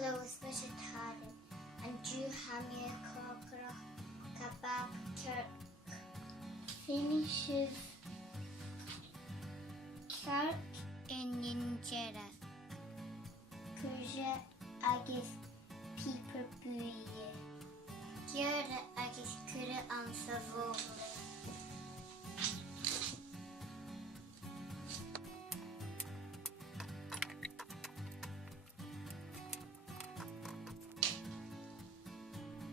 Follows vegetarian and du hamir kokrach kebab kirk. Finishes kirk in injera. Courgette agus pepper bouille. Gyra agus cura an savole.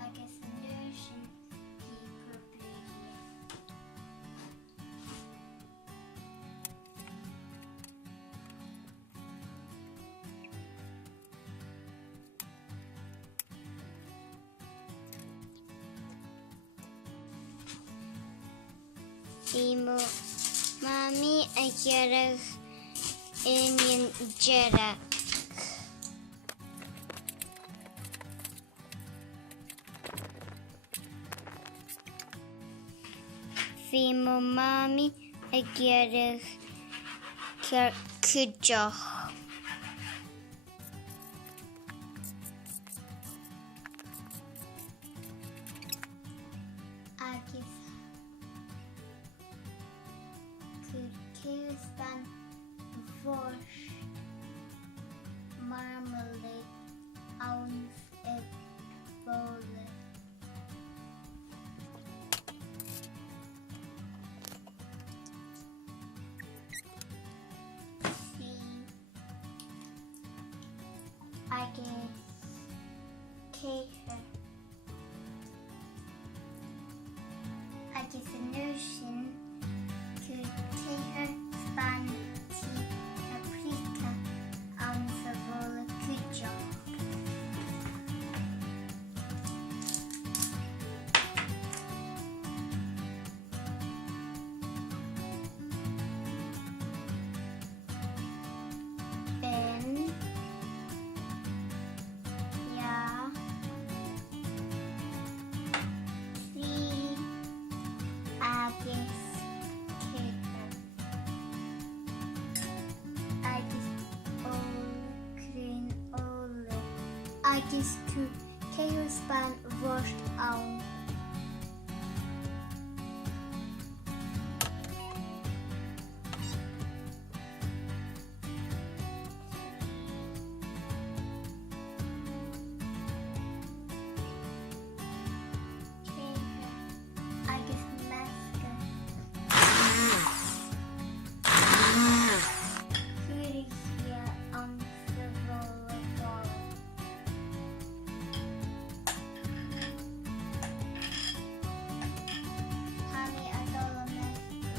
Agus nuishin pepper bouille. Dimo mami agarag onion jera. Dimo mami agarag kujach. Agus Kyrgyzstan Vosh marmalade ounce egg bowl. Agus Keher agus nuishin Keher span tea paprika an savola kujach. Ben ya three agus Keher agus green olive agus Keher span washed out. Agus mesca. Curisia an savola ball. Honey adola mesca.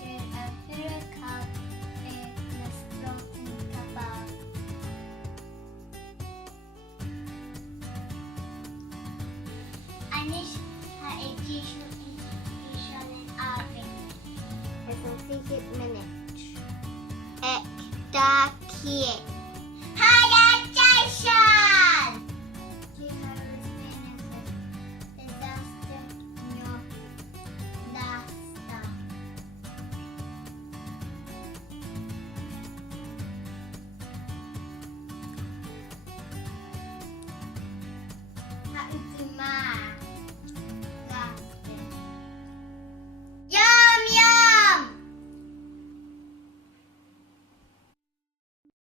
Gur a huracab na sproten kebab. Anish ha edition in Arvin. Es een 20 minutes. Ek da kie.